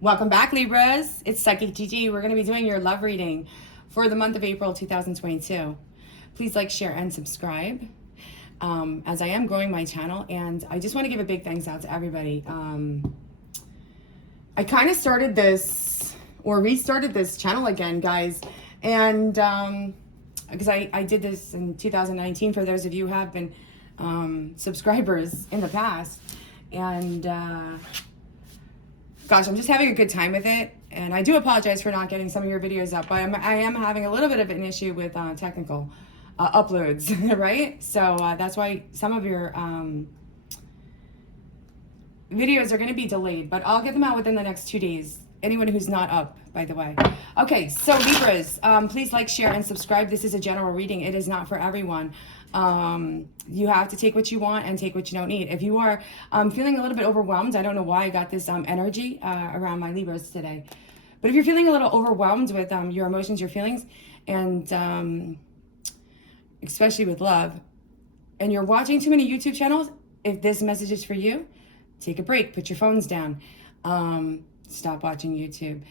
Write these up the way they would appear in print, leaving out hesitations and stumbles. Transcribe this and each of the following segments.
Welcome back, Libras. It's Psychic Gigi. We're going to be doing your love reading for the month of April 2022. Please like, share, and subscribe as I am growing my channel. And I just want to give a big thanks out to everybody. I kind of started this, or restarted this channel again, guys. And because I did this in 2019 for those of you who have been subscribers in the past. And gosh, I'm just having a good time with it, and I do apologize for not getting some of your videos up, but I am having a little bit of an issue with technical uploads, right? So that's why some of your videos are going to be delayed, but I'll get them out within the next 2 days. Anyone who's not up, by the way. Okay, so Libras, please like, share, and subscribe. This is a general reading. It is not for everyone. You have to take what you want and take what you don't need. If you are feeling a little bit overwhelmed, I don't know why I got this energy around my Libras today, but if you're feeling a little overwhelmed with your emotions, your feelings, and especially with love, and you're watching too many YouTube channels, if this message is for you, take a break, put your phones down, stop watching YouTube.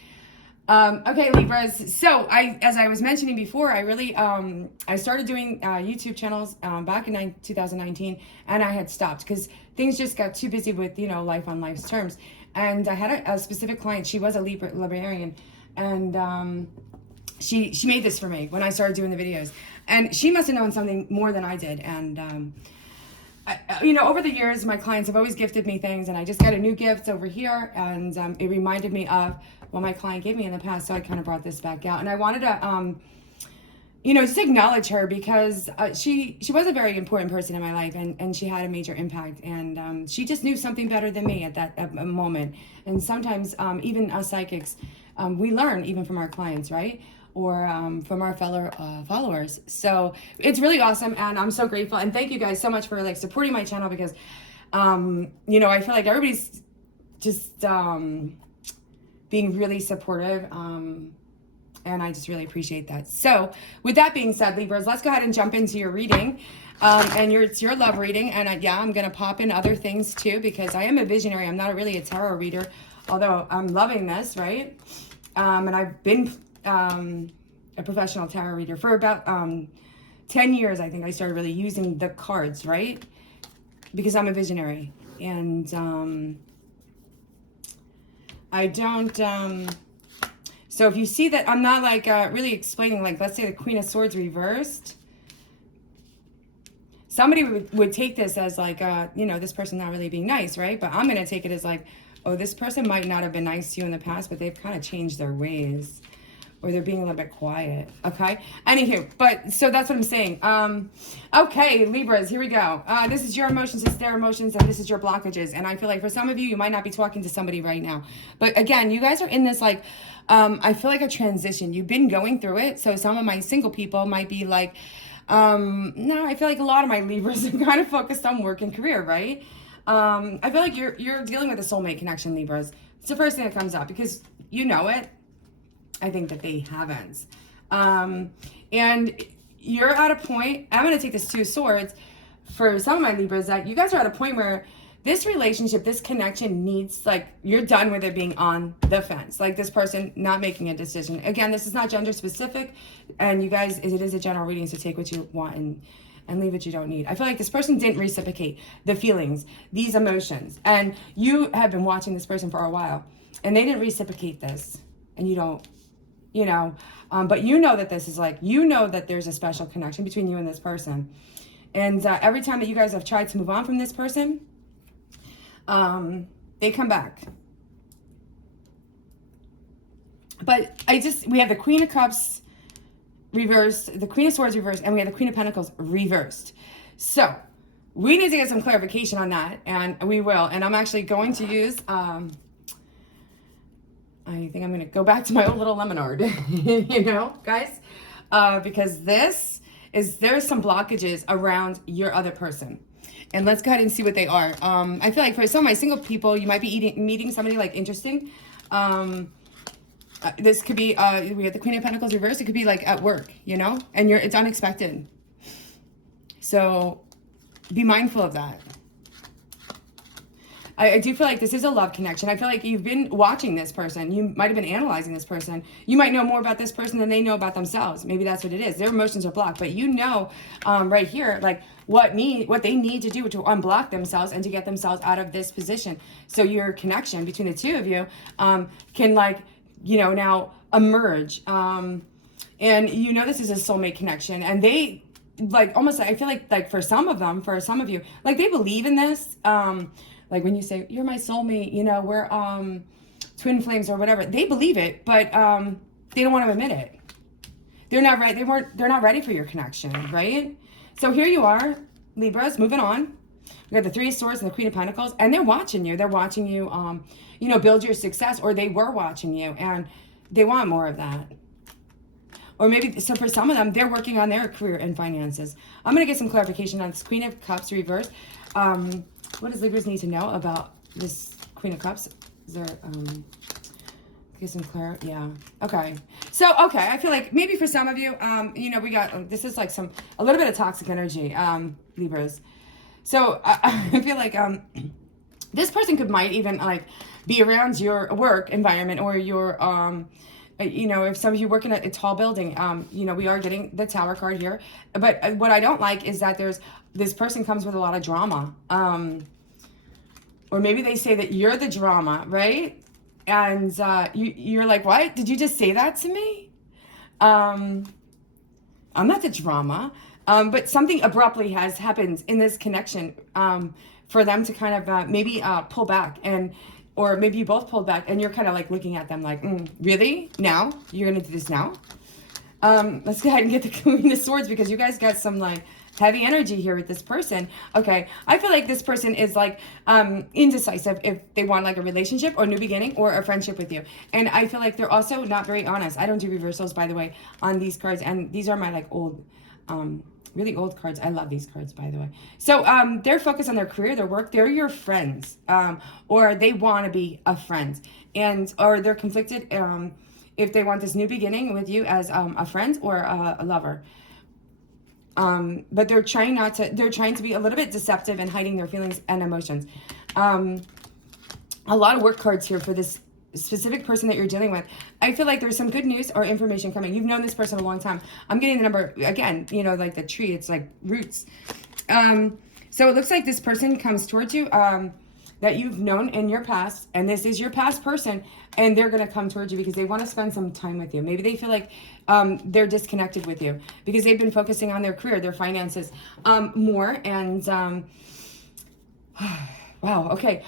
Okay, Libras, so as I was mentioning before, I really I started doing YouTube channels back in 2019, and I had stopped because things just got too busy with, you know, life on life's terms. And I had a specific client. She was a librarian, and she made this for me when I started doing the videos, and she must have known something more than I did. And you know, over the years, my clients have always gifted me things, and I just got a new gift over here, and it reminded me of what my client gave me in the past, so I kind of brought this back out. And I wanted to, you know, just acknowledge her, because she was a very important person in my life, and she had a major impact, and she just knew something better than me at that moment. And sometimes, even us psychics, we learn even from our clients, right? Or from our fellow followers. So it's really awesome, and I'm so grateful, and thank you guys so much for like supporting my channel, because you know, I feel like everybody's just being really supportive, and I just really appreciate that. So with that being said, Libras, let's go ahead and jump into your reading. And it's your love reading, and yeah, I'm gonna pop in other things too, because I am a visionary. I'm not really a tarot reader, although I'm loving this, right? And I've been a professional tarot reader for about 10 years. I think I started really using the cards, right? Because I'm a visionary, and I don't so if you see that I'm not like really explaining, like let's say the Queen of Swords reversed, somebody would take this as like you know, this person not really being nice, right? But I'm gonna take it as like, oh, this person might not have been nice to you in the past, but they've kind of changed their ways, or they're being a little bit quiet, okay? Anywho, but so that's what I'm saying. Okay, Libras, here we go. This is your emotions, it's their emotions, and this is your blockages. And I feel like for some of you, you might not be talking to somebody right now. But again, you guys are in this like, I feel like a transition. You've been going through it. So some of my single people might be like, no, I feel like a lot of my Libras are kind of focused on work and career, right? I feel like you're dealing with a soulmate connection, Libras. It's the first thing that comes up, because you know it. I think that they haven't. And you're at a point, I'm going to take this Two of Swords for some of my Libras, that you guys are at a point where this relationship, this connection needs, like, you're done with it being on the fence. Like this person not making a decision. Again, this is not gender specific, and you guys, it is a general reading, so take what you want and leave what you don't need. I feel like this person didn't reciprocate the feelings, these emotions, and you have been watching this person for a while, and they didn't reciprocate this, and you don't, you know, but you know that this is like, you know that there's a special connection between you and this person. And every time that you guys have tried to move on from this person, they come back. But we have the Queen of Cups reversed, the Queen of Swords reversed, and we have the Queen of Pentacles reversed. So we need to get some clarification on that, and we will. And I'm actually going to use, I think I'm going to go back to my old little lemonade, you know, guys, because there's some blockages around your other person. And let's go ahead and see what they are. I feel like for some of my single people, you might be meeting somebody like interesting. This could be, we have the Queen of Pentacles reversed. It could be like at work, you know, and it's unexpected. So be mindful of that. I do feel like this is a love connection. I feel like you've been watching this person. You might have been analyzing this person. You might know more about this person than they know about themselves. Maybe that's what it is. Their emotions are blocked, but you know right here, like what they need to do to unblock themselves and to get themselves out of this position. So your connection between the two of you can, like, you know, now emerge. And you know this is a soulmate connection, and they, like, almost, I feel like for some of you, like, they believe in this. Like when you say, you're my soulmate, you know, we're twin flames or whatever, they believe it, but they don't want to admit it. They're not right. They're not ready for your connection, right? So here you are, Libras, moving on. We got the Three of Swords and the Queen of Pentacles, and they're watching you. They're watching you, you know, build your success, or they were watching you, and they want more of that. Or maybe, so for some of them, they're working on their career and finances. I'm going to get some clarification on this Queen of Cups reverse. What does Libras need to know about this Queen of Cups? Is there, get some clarity? Yeah. Okay. So, okay. I feel like maybe for some of you, you know, we got, this is like a little bit of toxic energy, Libras. So I feel like this person might even like be around your work environment, or your, you know, if some of you work in a tall building, you know, we are getting the Tower card here. But what I don't like is that this person comes with a lot of drama. Or maybe they say that you're the drama, right? And you're like, what? Did you just say that to me? I'm not the drama. But something abruptly has happened in this connection for them to kind of maybe pull back, or maybe you both pulled back, and you're kind of like looking at them like, really? Now? You're going to do this now? Let's go ahead and get the Queen of Swords, because you guys got some like heavy energy here with this person. Okay, I feel like this person is like indecisive if they want like a relationship or new beginning or a friendship with you. And I feel like they're also not very honest. I don't do reversals, by the way, on these cards. And these are my like old, really old cards. I love these cards, by the way. So they're focused on their career, their work. They're your friends, or they want to be a friend, or they're conflicted if they want this new beginning with you as a friend or a lover. But they're trying to be a little bit deceptive and hiding their feelings and emotions. A lot of work cards here for this specific person that you're dealing with. I feel like there's some good news or information coming. You've known this person a long time. I'm getting the number again, you know, like the tree, it's like roots. So it looks like this person comes towards you, that you've known in your past, and this is your past person, and they're going to come towards you because they want to spend some time with you. Maybe they feel like they're disconnected with you because they've been focusing on their career, their finances more, and wow, okay.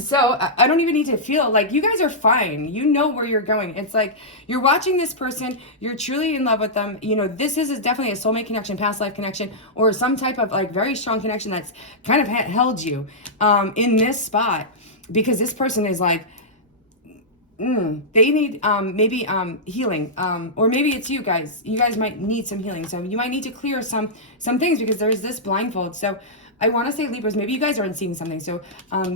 So I don't even need to feel like you guys are fine. You know where you're going. It's like you're watching this person. You're truly in love with them. You know, this is definitely a soulmate connection, past life connection, or some type of like very strong connection that's kind of held you in this spot, because this person is like, they need maybe healing, or maybe it's you guys. You guys might need some healing. So you might need to clear some things because there's this blindfold. So I want to say, Libras, maybe you guys aren't seeing something. So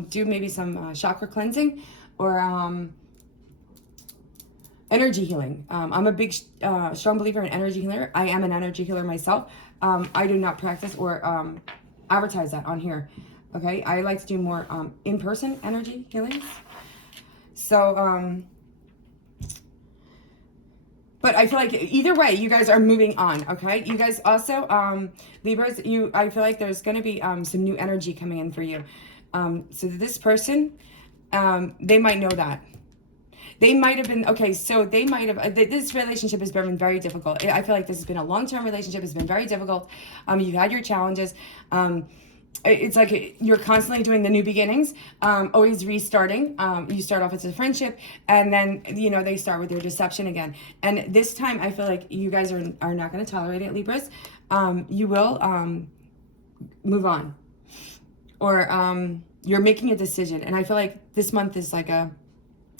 do maybe some chakra cleansing or energy healing. I'm a big, strong believer in energy healer. I am an energy healer myself. I do not practice or advertise that on here. Okay, I like to do more in-person energy healings. So, but I feel like either way, you guys are moving on, okay? You guys also, Libras, I feel like there's going to be some new energy coming in for you. So this person, they might know that. They might have been, okay, so they might have, this relationship has been very difficult. I feel like this has been a long-term relationship. It's been very difficult. You've had your challenges. It's like you're constantly doing the new beginnings, always restarting. You start off as a friendship, and then, you know, they start with their deception again. And this time, I feel like you guys are not going to tolerate it, Libras. You will move on. Or you're making a decision. And I feel like this month is like a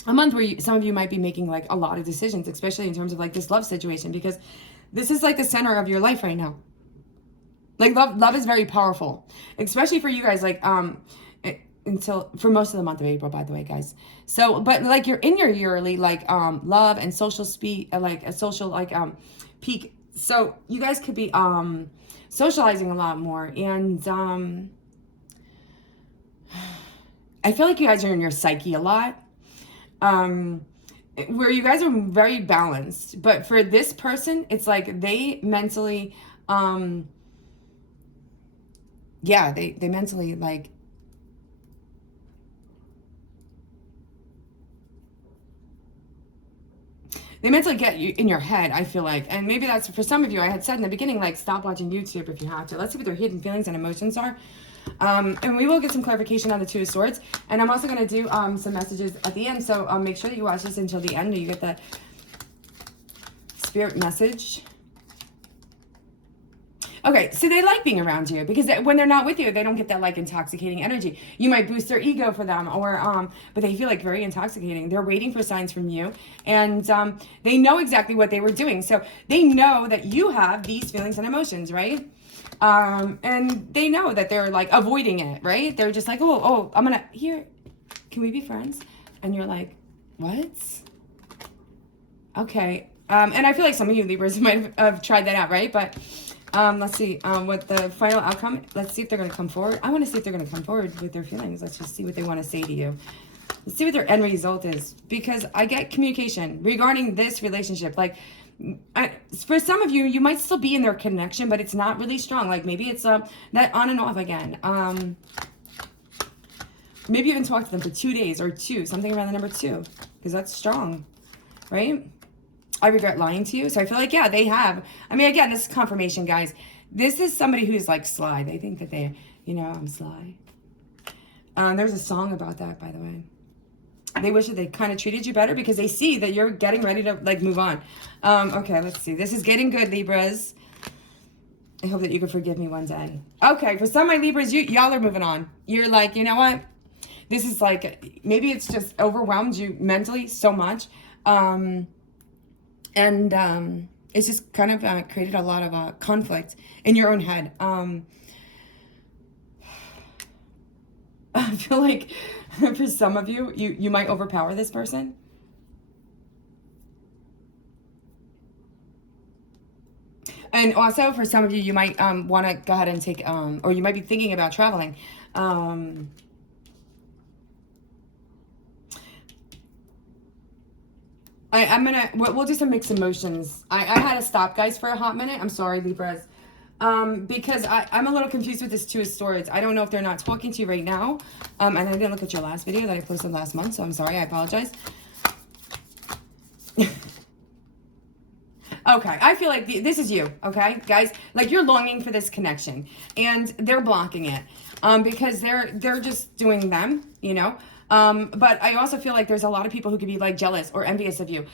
month where some of you might be making like a lot of decisions, especially in terms of like this love situation, because this is like the center of your life right now. Like love is very powerful, especially for you guys, like for most of the month of April, by the way, guys. So, but like you're in your yearly like love and social speed, like a social like peak. So you guys could be I feel like you guys are in your psyche a lot. Where you guys are very balanced. But for this person, it's like they mentally, yeah, they mentally like, they mentally get you in your head, I feel like. And maybe that's for some of you. I had said in the beginning, like, stop watching YouTube if you have to. Let's see what their hidden feelings and emotions are. And we will get some clarification on the Two of Swords. And I'm also going to do some messages at the end. So make sure that you watch this until the end and you get the spirit message. Okay, so they like being around you because when they're not with you, they don't get that like intoxicating energy. You might boost their ego for them, or but they feel like very intoxicating. They're waiting for signs from you, and they know exactly what they were doing. So they know that you have these feelings and emotions, right? And they know that they're like avoiding it, right? They're just like, oh, I'm gonna here. Can we be friends? And you're like, what? Okay. And I feel like some of you Libras might have tried that out, right? But let's see what the final outcome. Let's see if they're going to come forward. I want to see if they're going to come forward with their feelings. Let's just see what they want to say to you. Let's see what their end result is, because I get communication regarding this relationship. Like, for some of you, you might still be in their connection, but it's not really strong. Like maybe it's that on and off again. Maybe you haven't talked to them for 2 days or two, something around the number 2, because that's strong, right? I regret lying to you. So I feel like, yeah, they have. I mean, again, this is confirmation, guys. This is somebody who's like sly. They think that they, you know, I'm sly. There's a song about that, by the way. They wish that they kind of treated you better because they see that you're getting ready to like move on. Okay, let's see. This is getting good, Libras. I hope that you can forgive me one day. Okay, for some of my Libras, y'all are moving on. You're like, you know what? This is like, maybe it's just overwhelmed you mentally so much. It's just kind of created a lot of conflict in your own head. I feel like for some of you, you might overpower this person. And also for some of you, you might want to go ahead and take, or you might be thinking about traveling. We'll do some mixed emotions. I had to stop, guys, for a hot minute. I'm sorry, Libras. Because I'm a little confused with this Two of Swords. I don't know if they're not talking to you right now. And I didn't look at your last video that I posted last month, so I'm sorry. I apologize. Okay, I feel like this is you, okay, guys? Like, you're longing for this connection, and they're blocking it because they're just doing them, you know? But I also feel like there's a lot of people who could be like jealous or envious of you,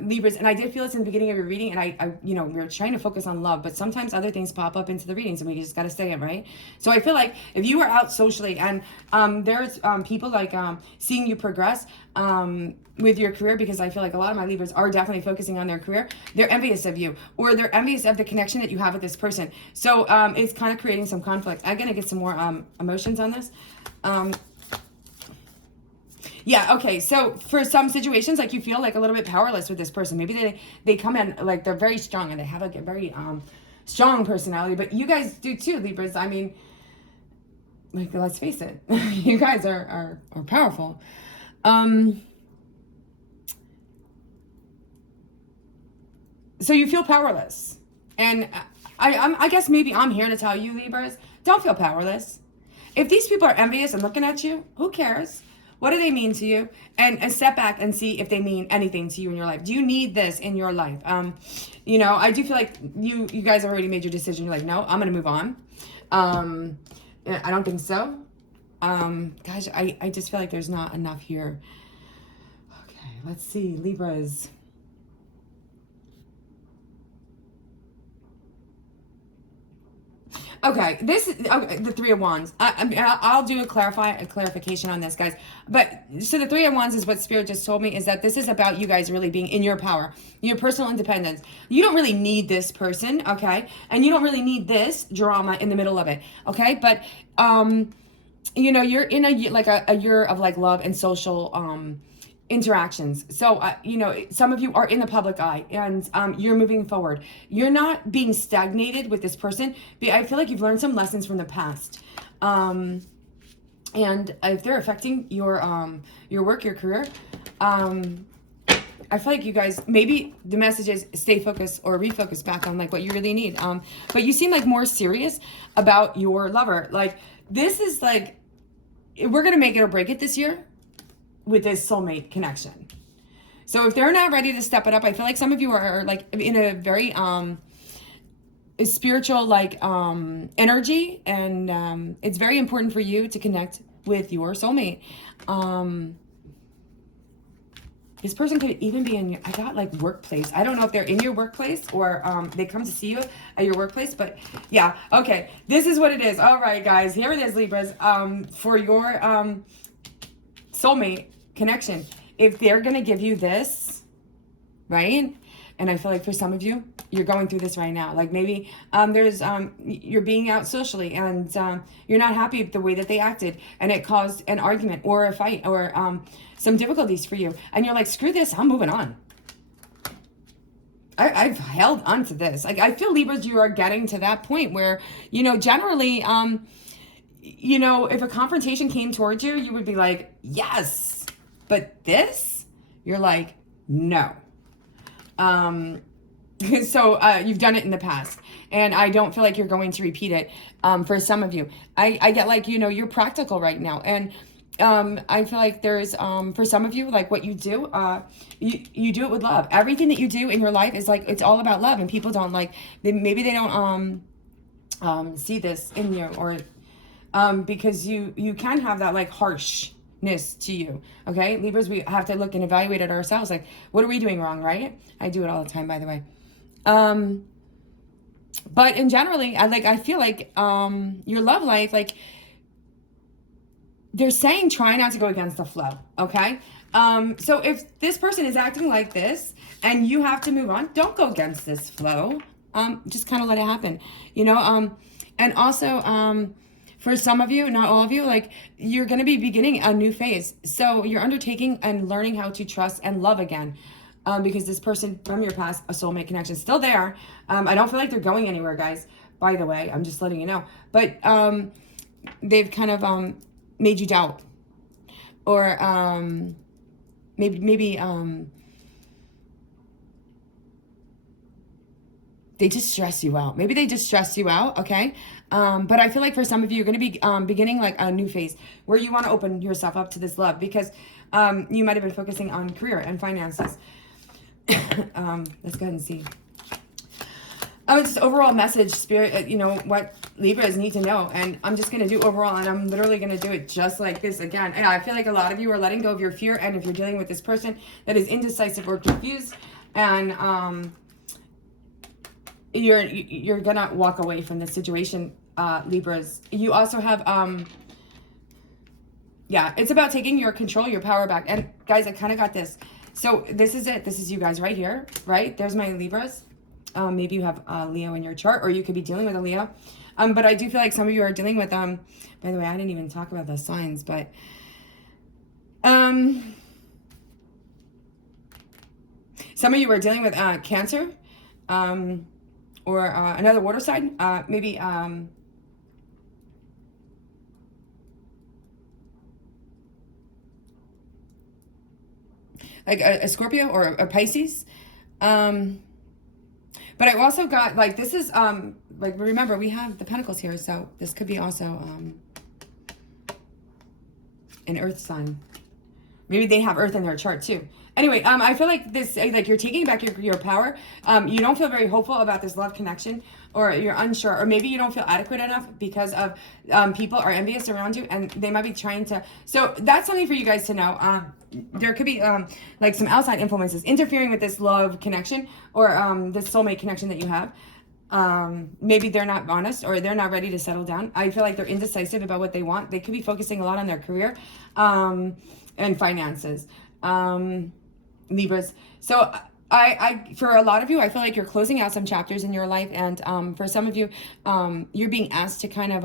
Libras. And I did feel this in the beginning of your reading, and I you know, we're trying to focus on love, but sometimes other things pop up into the readings and we just got to stay in, right? So I feel like if you were out socially and there's people like seeing you progress with your career, because I feel like a lot of my Libras are definitely focusing on their career, they're envious of you, or they're envious of the connection that you have with this person. So it's kind of creating some conflict. I'm gonna get some more emotions on this. Yeah, okay, so for some situations, like, you feel like a little bit powerless with this person. Maybe they come in, like, they're very strong and they have, like, a very strong personality. But you guys do too, Libras. I mean, like, let's face it. You guys are powerful. So you feel powerless. And I guess maybe I'm here to tell you, Libras, don't feel powerless. If these people are envious and looking at you, who cares? What do they mean to you? And step back and see if they mean anything to you in your life. Do you need this in your life? You know, I do feel like you guys already made your decision. You're like, no, I'm going to move on. I don't think so. Gosh, I just feel like there's not enough here. Okay, let's see. Libras. Okay, this is okay, the Three of Wands. I'll do a clarification on this, guys. But so the Three of Wands is what Spirit just told me, is that this is about you guys really being in your power, your personal independence. You don't really need this person, okay? And you don't really need this drama in the middle of it, okay? But you know, you're in a year of like love and social interactions. So, you know, some of you are in the public eye and you're moving forward. You're not being stagnated with this person. But I feel like you've learned some lessons from the past. And if they're affecting your work, your career, I feel like you guys, maybe the message is stay focused or refocus back on like what you really need. But you seem like more serious about your lover. Like this is like, we're going to make it or break it this year with this soulmate connection. So if they're not ready to step it up, I feel like some of you are like in a very spiritual like energy, and it's very important for you to connect with your soulmate. This person could even be in your, I got like workplace. I don't know if they're in your workplace or they come to see you at your workplace, but yeah, okay. This is what it is. All right, guys, here it is, Libras. For your soulmate connection, if they're going to give you this, right? And I feel like for some of you, you're going through this right now. Like maybe you're being out socially and you're not happy with the way that they acted and it caused an argument or a fight or some difficulties for you. And you're like, screw this, I'm moving on. I've held on to this. Like I feel, Libras, you are getting to that point where, you know, generally, you know, if a confrontation came towards you, you would be like, yes. But this, you're like, no. So you've done it in the past, and I don't feel like you're going to repeat it. For some of you, I get like, you know, you're practical right now, and I feel like there's for some of you, like what you do, you do it with love. Everything that you do in your life is like, it's all about love, and people don't like, maybe they don't see this in you, or because you can have that like harshness to you. Okay, Libras, we have to look and evaluate it ourselves. Like, what are we doing wrong, right? I do it all the time, by the way. But in generally, I feel like your love life, like they're saying try not to go against the flow, okay? So if this person is acting like this and you have to move on, don't go against this flow. Just kind of let it happen, you know? And also, for some of you, not all of you, like you're going to be beginning a new phase. So you're undertaking and learning how to trust and love again. Because this person from your past, a soulmate connection, is still there. I don't feel like they're going anywhere, guys. By the way, I'm just letting you know. But they've kind of made you doubt. Or maybe they just stress you out. Maybe they just stress you out, okay? But I feel like for some of you, you're going to be beginning like a new phase where you want to open yourself up to this love, because you might have been focusing on career and finances. Let's go ahead and see. It's overall message, spirit, you know, what Libras need to know. And I'm just going to do overall, and I'm literally going to do it just like this again. And I feel like a lot of you are letting go of your fear. And if you're dealing with this person that is indecisive or confused, and you're going to walk away from this situation, Libras. You also have, yeah, it's about taking your control, your power back. And guys, I kind of got this. So this is it. This is you guys right here, right? There's my Libras. Maybe you have Leo in your chart, or you could be dealing with a Leo. But I do feel like some of you are dealing with, by the way, I didn't even talk about the signs, but, some of you are dealing with Cancer, or another water sign, maybe, like a Scorpio or a Pisces. But I also got, like, this is, like, remember, we have the Pentacles here, so this could be also an Earth sign. Maybe they have Earth in their chart, too. Anyway, I feel like this, like, you're taking back your power. You don't feel very hopeful about this love connection, or you're unsure, or maybe you don't feel adequate enough because of people are envious around you, and they might be trying to, so that's something for you guys to know. There could be like some outside influences interfering with this love connection, or this soulmate connection that you have. Maybe they're not honest, or they're not ready to settle down. I feel like they're indecisive about what they want. They could be focusing a lot on their career and finances, Libras. So I for a lot of you, I feel like you're closing out some chapters in your life, and for some of you, you're being asked to kind of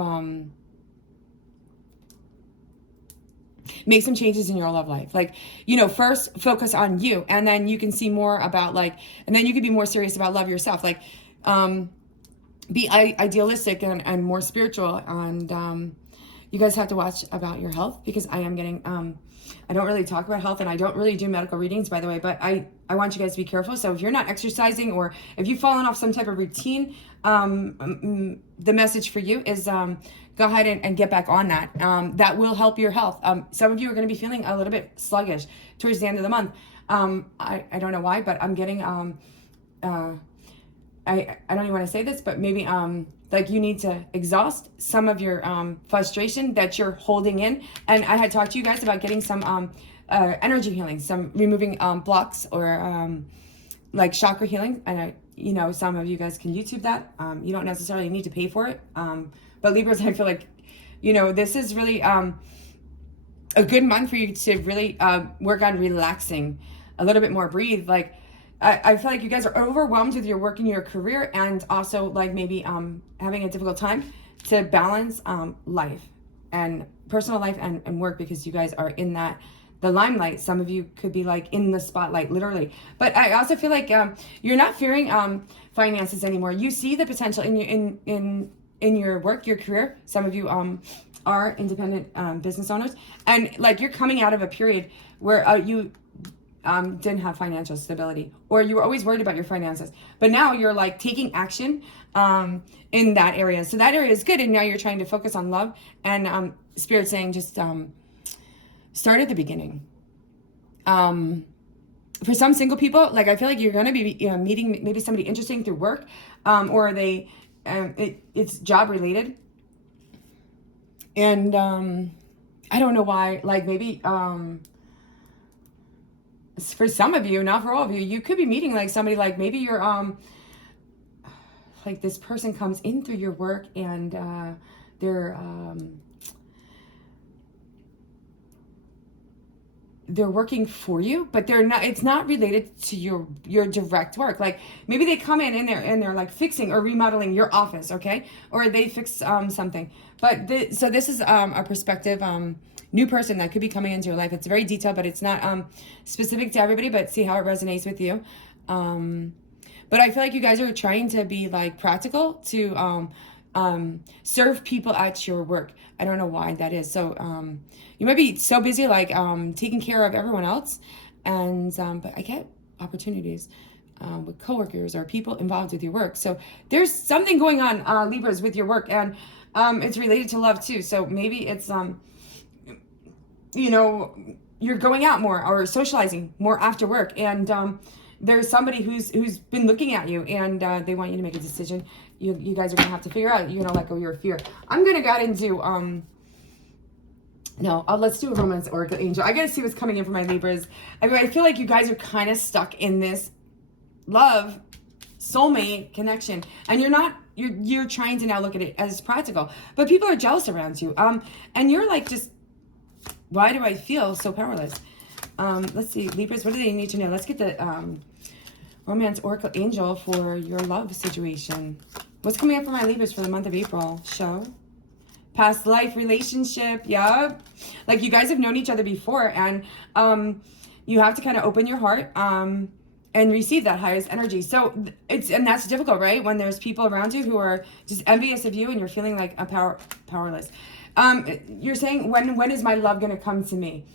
make some changes in your love life. Like, you know, first focus on you, and then you can see more about, like, and then you can be more serious about love yourself. Like, be idealistic and more spiritual, and you guys have to watch about your health, because I am getting, I don't really talk about health, and I don't really do medical readings, by the way, but I want you guys to be careful. So if you're not exercising, or if you've fallen off some type of routine, the message for you is go ahead and get back on that. That will help your health. Some of you are going to be feeling a little bit sluggish towards the end of the month. I don't know why, but I'm getting, I don't even want to say this, but maybe like you need to exhaust some of your frustration that you're holding in. And I had talked to you guys about getting some energy healing, some removing blocks, or like chakra healing. And you know, some of you guys can YouTube that. You don't necessarily need to pay for it. But Libras, I feel like, you know, this is really a good month for you to really work on relaxing a little bit more, breathe. Like, I feel like you guys are overwhelmed with your work and your career, and also like maybe having a difficult time to balance life and personal life and work, because you guys are in the limelight. Some of you could be like in the spotlight, literally. But I also feel like you're not fearing finances anymore. You see the potential in your work, your career. Some of you are independent business owners, and like you're coming out of a period where you didn't have financial stability, or you were always worried about your finances, but now you're like taking action in that area. So that area is good, and now you're trying to focus on love, and Spirit saying just start at the beginning. For some single people, like I feel like you're going to be meeting maybe somebody interesting through work, or they it's job related, and I don't know why, like maybe for some of you, not for all of you, you could be meeting like somebody, like maybe you're like this person comes in through your work, and they're working for you, but they're not, it's not related to your direct work. Like maybe they come in and they're like fixing or remodeling your office, okay? Or they fix something. But so this is a perspective new person that could be coming into your life. It's very detailed, but it's not specific to everybody, but see how it resonates with you. But I feel like you guys are trying to be like practical to serve people at your work. I don't know why that is. So you might be so busy like taking care of everyone else, and but I get opportunities with coworkers or people involved with your work. So there's something going on, Libras, with your work, and it's related to love too. So maybe it's you know, you're going out more or socializing more after work, and there's somebody who's been looking at you, and they want you to make a decision. You guys are gonna have to figure out, you're gonna let go of your fear. I'm gonna go ahead and do no, let's do a romance oracle angel. I gotta see what's coming in for my Libras. I mean, I feel like you guys are kind of stuck in this love soulmate connection, and you're trying to now look at it as practical, but people are jealous around you, and you're like, just why do I feel so powerless? Let's see, Libras, what do they need to know? Let's get the romance oracle angel for your love situation. What's coming up for my Libras for the month of April? Show. Past life relationship. Yeah. Like you guys have known each other before, and you have to kind of open your heart and receive that highest energy. So and that's difficult, right? When there's people around you who are just envious of you, and you're feeling like powerless. You're saying, when is my love going to come to me?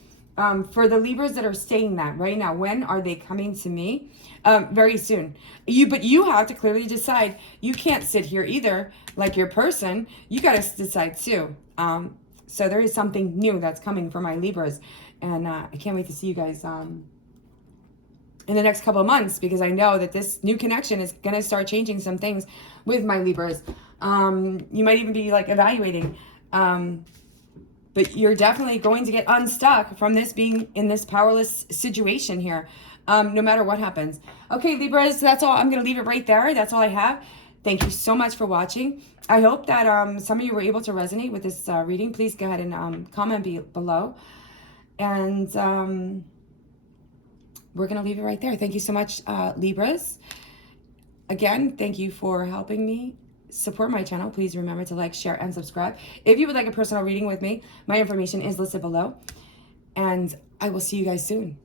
For the Libras that are saying that right now, when are they coming to me? Very soon. But you have to clearly decide. You can't sit here either like your person. You got to decide too. So there is something new that's coming for my Libras, and I can't wait to see you guys in the next couple of months, because I know that this new connection is going to start changing some things with my Libras. You might even be like evaluating, but you're definitely going to get unstuck from this being in this powerless situation here, no matter what happens. Okay, Libras, that's all. I'm going to leave it right there. That's all I have. Thank you so much for watching. I hope that some of you were able to resonate with this reading. Please go ahead and comment below. And we're going to leave it right there. Thank you so much, Libras. Again, thank you for helping me support my channel. Please remember to like, share, and subscribe. If you would like a personal reading with me, my information is listed below. And I will see you guys soon.